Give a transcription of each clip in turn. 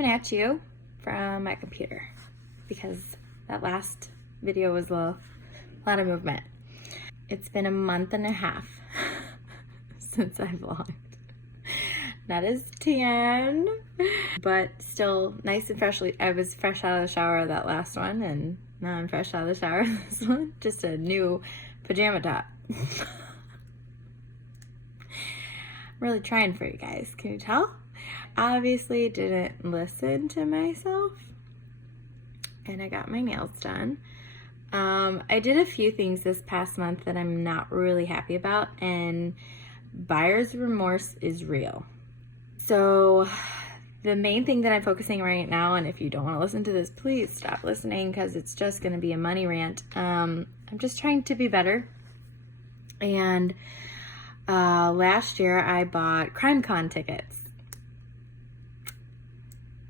coming at you from my computer because that last video was a lot of movement. It's been a month and a half since I vlogged. Not as tan, but still nice and freshly. I was fresh out of the shower of that last one, and now I'm fresh out of the shower of this one. Just a new pajama top. Really trying for you guys. Can you tell? Obviously didn't listen to myself, and I got my nails done. I did a few things this past month that I'm not really happy about, and buyer's remorse is real. So the main thing that I'm focusing right now, and if you don't want to listen to this, please stop listening because it's just going to be a money rant. I'm just trying to be better. And last year I bought CrimeCon tickets.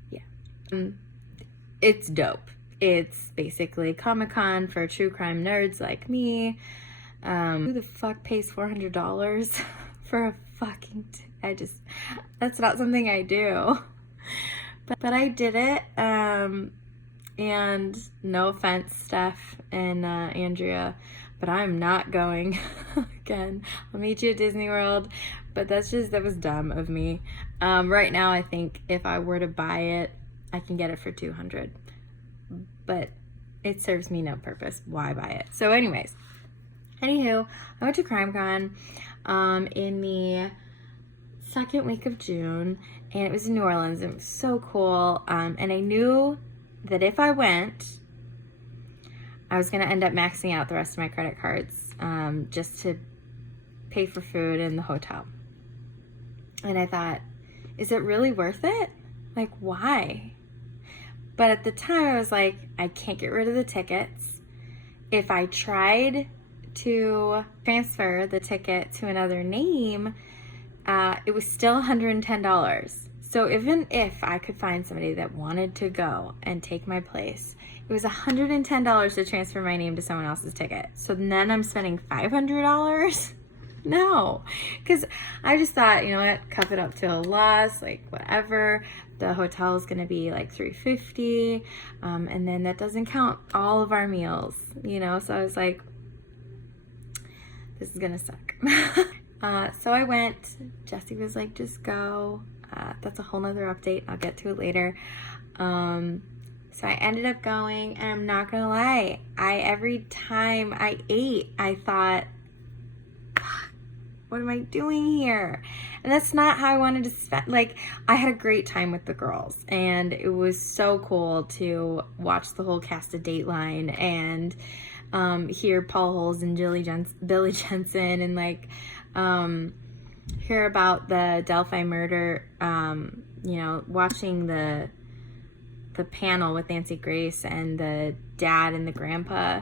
Yeah. It's dope. It's basically Comic-Con for true crime nerds like me. Who the fuck pays $400 for a fucking that's not something I do. But I did it. And no offense, Steph and Andrea, but I'm not going again. I'll meet you at Disney World, but that was dumb of me. Right now, I think if I were to buy it, I can get it for $200, but it serves me no purpose. Why buy it? So anyways, anywho, I went to CrimeCon in the second week of June, and it was in New Orleans. It was so cool, and I knew that if I went, I was going to end up maxing out the rest of my credit cards just to pay for food in the hotel. And I thought, is it really worth it? Like, why? But at the time, I was like, I can't get rid of the tickets. If I tried to transfer the ticket to another name, it was still $110. So even if I could find somebody that wanted to go and take my place, it was $110 to transfer my name to someone else's ticket. So then I'm spending $500? No, because I just thought, you know what, cup it up to a loss, like whatever. The hotel is going to be like $350, and then that doesn't count all of our meals, you know. So I was like, this is going to suck. So I went. Jesse was like, just go. That's a whole nother update. I'll get to it later. So I ended up going, and I'm not gonna lie, every time I ate, I thought, what am I doing here? And that's not how I wanted to spend. Like, I had a great time with the girls, and it was so cool to watch the whole cast of Dateline and hear Paul Holes and Billy Jensen, and like hear about the Delphi murder. You know, watching the panel with Nancy Grace and the dad and the grandpa,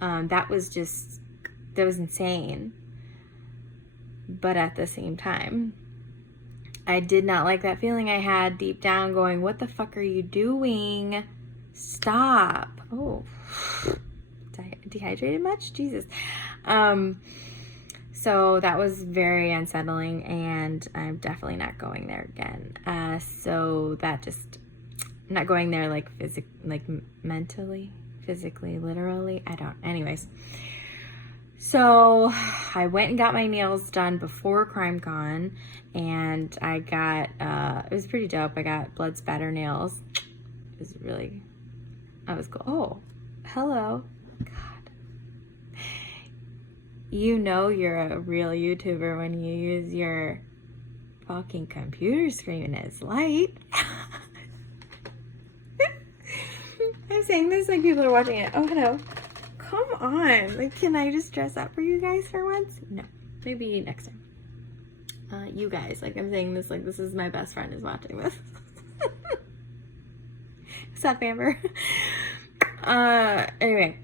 that was insane. But at the same time, I did not like that feeling I had deep down going, what the fuck are you doing? Stop. Oh, dehydrated much? Jesus. So that was very unsettling, and I'm definitely not going there again. So that just, I'm not going there like mentally, physically, literally. Anyways. So I went and got my nails done before CrimeCon, and I got, it was pretty dope. I got blood spatter nails. That was cool. Oh, hello. God. You know you're a real YouTuber when you use your fucking computer screen as light. I'm saying this like people are watching it. Oh, hello. Come on. Like, can I just dress up for you guys for once? No. Maybe next time. You guys. Like, I'm saying this like this is my best friend is watching this. What's up, Amber? Anyway.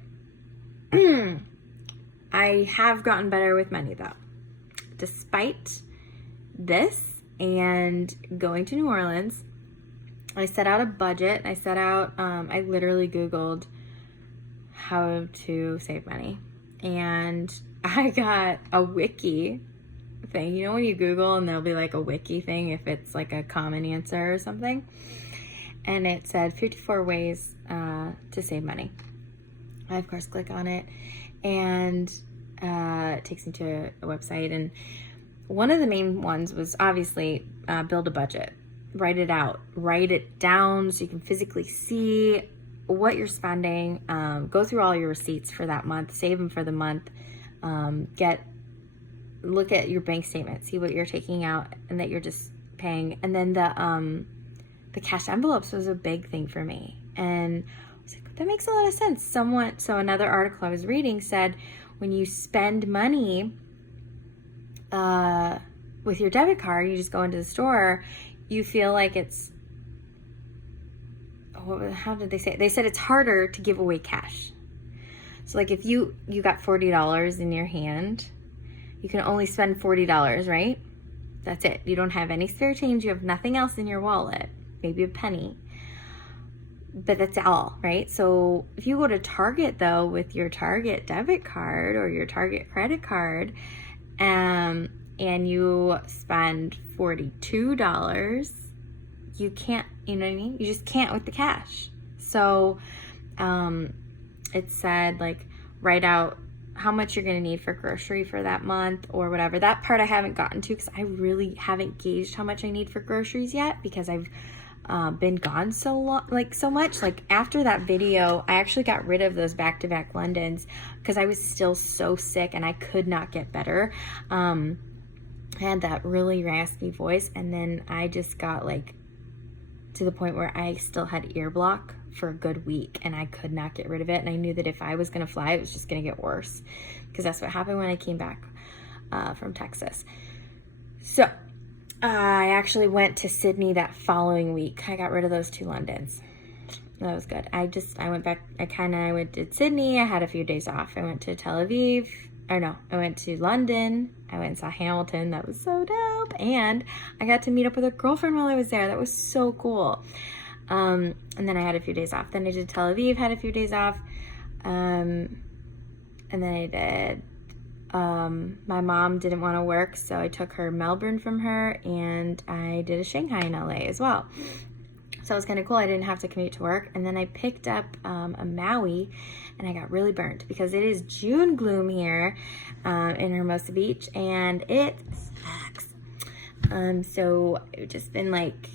I have gotten better with money, though. Despite this and going to New Orleans, I set out a budget. I literally Googled how to save money, and I got a wiki thing. You know when you Google and there'll be like a wiki thing if it's like a common answer or something? and it said 54 ways to save money. I, of course, click on it, and it takes me to a website. And one of the main ones was obviously build a budget. Write it out. Write it down so you can physically see what you're spending. Go through all your receipts for that month. Save them for the month. Look at your bank statement. See what you're taking out and that you're just paying. And then the cash envelopes was a big thing for me. And I was like, that makes a lot of sense. So another article I was reading said, when you spend money with your debit card, you just go into the store, you feel like it's, how did they say it? They said it's harder to give away cash. So like if you got $40 in your hand, you can only spend $40, right? That's it. You don't have any spare change. You have nothing else in your wallet, maybe a penny, but that's all, right? So if you go to Target though with your Target debit card or your Target credit card, and you spend $42, you can't, you know what I mean? You just can't with the cash. So it said like write out how much you're going to need for grocery for that month or whatever. That part I haven't gotten to because I really haven't gauged how much I need for groceries yet, because I've been gone so long, like so much. Like after that video, I actually got rid of those back-to-back Londons because I was still so sick and I could not get better. I had that really raspy voice, and then I just got like to the point where I still had ear block for a good week and I could not get rid of it. And I knew that if I was going to fly, it was just going to get worse, because that's what happened when I came back from Texas. So I actually went to Sydney that following week. I got rid of those 2 Londons. That was good. I went back, I went to Sydney. I had a few days off. I went to Tel Aviv. I went to London. I went and saw Hamilton. That was so dope. And I got to meet up with a girlfriend while I was there. That was so cool. And then I had a few days off. Then I did Tel Aviv, had a few days off. And then I did, my mom didn't want to work, so I took her Melbourne from her, and I did a Shanghai in LA as well. So it was kind of cool. I didn't have to commute to work. And then I picked up a Maui, and I got really burnt because it is June gloom here in Hermosa Beach, and it sucks. So it's just been like,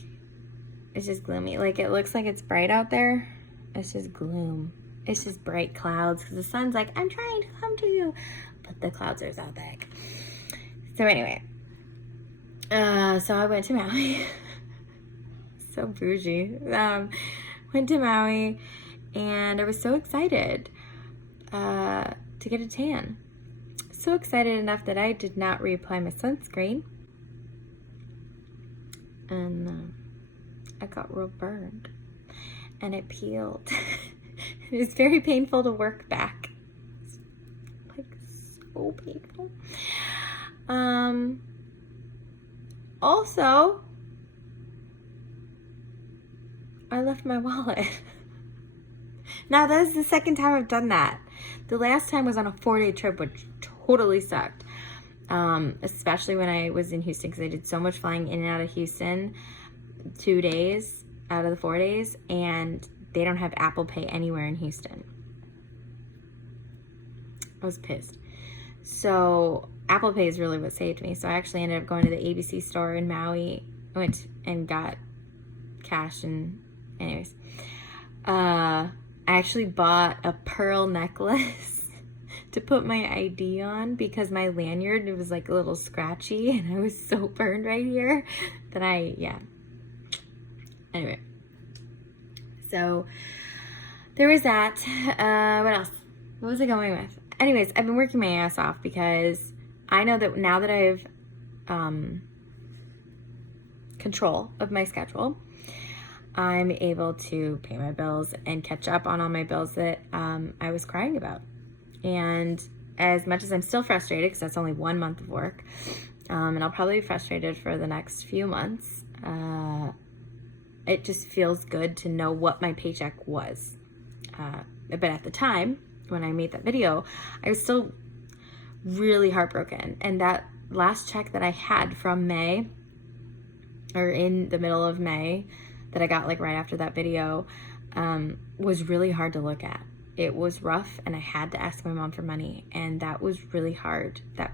it's just gloomy. Like it looks like it's bright out there. It's just gloom. It's just bright clouds because the sun's like, I'm trying to come to you, but the clouds are so thick. So anyway, so I went to Maui. So bougie. Went to Maui, and I was so excited to get a tan. So excited enough that I did not reapply my sunscreen, and I got real burned, and it peeled. It was very painful to work back. Like so painful. Also, I left my wallet. Now, that is the second time I've done that. The last time was on a 4-day trip, which totally sucked. Especially when I was in Houston, because I did so much flying in and out of Houston, 2 days out of the 4 days, and they don't have Apple Pay anywhere in Houston. I was pissed. So Apple Pay is really what saved me. So I actually ended up going to the ABC store in Maui. I went and got cash, and anyways, I actually bought a pearl necklace to put my ID on, because my lanyard, it was like a little scratchy, and I was so burned right here that anyway, so there was that. What else? What was I going with? Anyways, I've been working my ass off because I know that now that I have control of my schedule, I'm able to pay my bills and catch up on all my bills that I was crying about. And as much as I'm still frustrated, because that's only 1 month of work, and I'll probably be frustrated for the next few months, it just feels good to know what my paycheck was. But at the time, when I made that video, I was still really heartbroken. And that last check that I had from May, or in the middle of May, that I got like right after that video was really hard to look at. It was rough, and I had to ask my mom for money, and that was really hard. That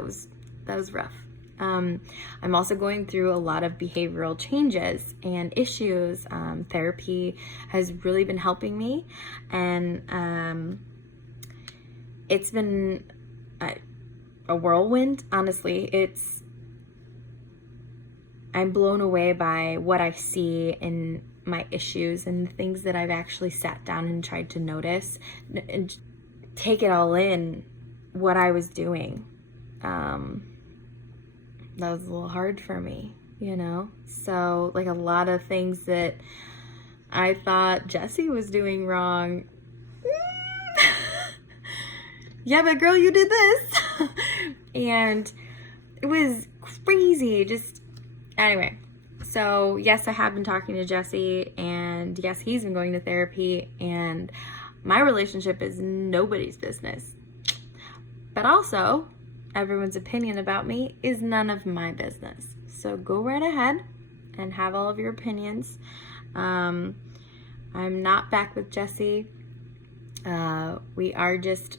was rough. I'm also going through a lot of behavioral changes and issues. Therapy has really been helping me, and it's been a whirlwind, honestly. I'm blown away by what I see in my issues and the things that I've actually sat down and tried to notice and take it all in, what I was doing. That was a little hard for me, you know? So, like, a lot of things that I thought Jesse was doing wrong. Yeah, but girl, you did this. And it was crazy. Just, anyway. So, yes, I have been talking to Jesse, and yes, he's been going to therapy, and my relationship is nobody's business. But also, everyone's opinion about me is none of my business. So go right ahead and have all of your opinions. I'm not back with Jesse. We are just,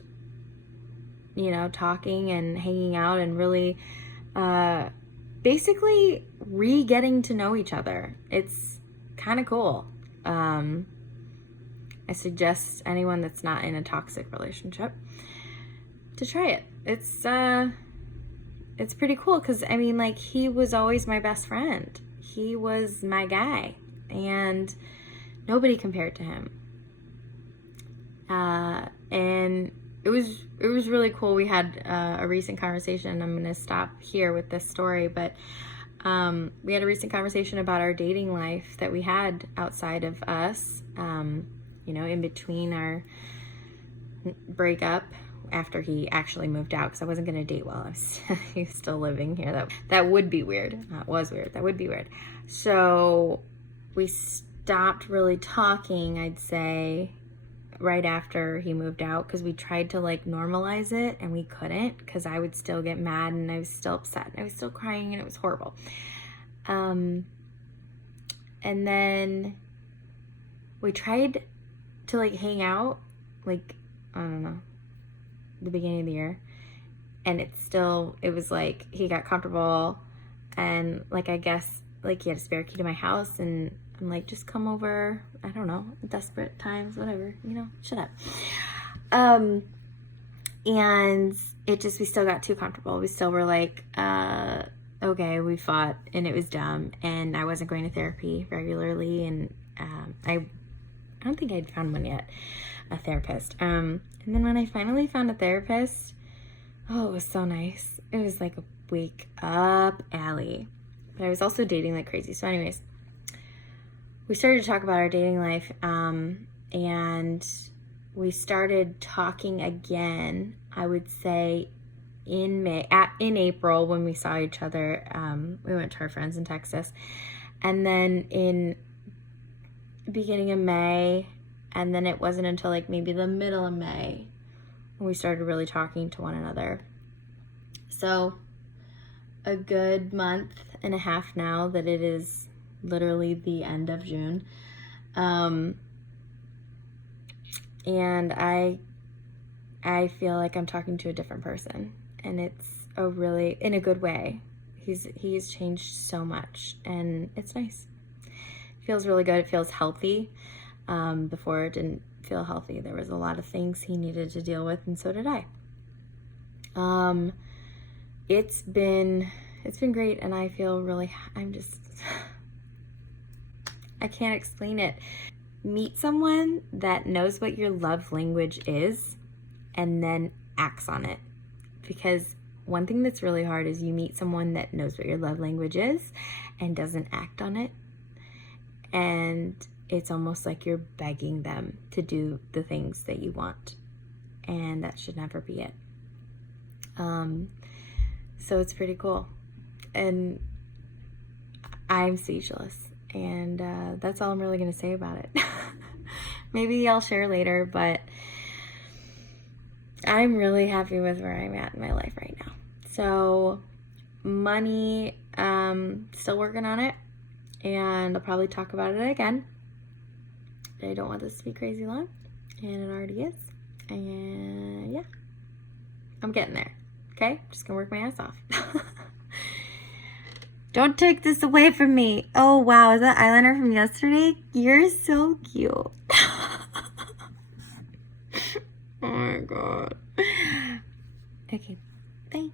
you know, talking and hanging out and really basically re-getting to know each other. It's kind of cool. I suggest anyone that's not in a toxic relationship to try it. It's pretty cool, because I mean, like, he was always my best friend. He was my guy, and nobody compared to him. And it was really cool. We had a recent conversation. I'm gonna stop here with this story, but we had a recent conversation about our dating life that we had outside of us. You know, in between our breakup, after he actually moved out, because I wasn't going to date while he was still living here. That would be weird. That was weird. That would be weird. So we stopped really talking, I'd say, right after he moved out, because we tried to like normalize it, and we couldn't, because I would still get mad, and I was still upset, and I was still crying, and it was horrible. And then we tried to like hang out, like, I don't know, the beginning of the year, and it was like he got comfortable, and like, I guess like he had a spare key to my house, and I'm like, just come over, I don't know, desperate times, whatever, you know, shut up. And we still got too comfortable. We still were like, okay, we fought, and it was dumb, and I wasn't going to therapy regularly, and I don't think I'd found one yet, a therapist. And then when I finally found a therapist, oh, it was so nice. It was like a wake up alley. But I was also dating like crazy. So anyways, we started to talk about our dating life, and we started talking again, I would say in April, when we saw each other. We went to our friends in Texas, and then in beginning of May, and then it wasn't until like maybe the middle of May when we started really talking to one another. So a good month and a half now that it is literally the end of June. And I feel like I'm talking to a different person, and it's in a good way. He's changed so much, and it's nice. It feels really good. It feels healthy. Before it didn't feel healthy. There was a lot of things he needed to deal with, and so did I. It's been great, and I feel really, I can't explain it. Meet someone that knows what your love language is, and then acts on it. Because one thing that's really hard is you meet someone that knows what your love language is and doesn't act on it. And it's almost like you're begging them to do the things that you want. And that should never be it. So it's pretty cool. And I'm speechless. And that's all I'm really going to say about it. Maybe I'll share later, but I'm really happy with where I'm at in my life right now. So money, still working on it. and I'll probably talk about it again. I don't want this to be crazy long, and it already is. And yeah, I'm getting there. Okay, just gonna work my ass off. Don't take this away from me. Oh wow, is that eyeliner from yesterday? You're so cute. Oh my god. Okay, bye.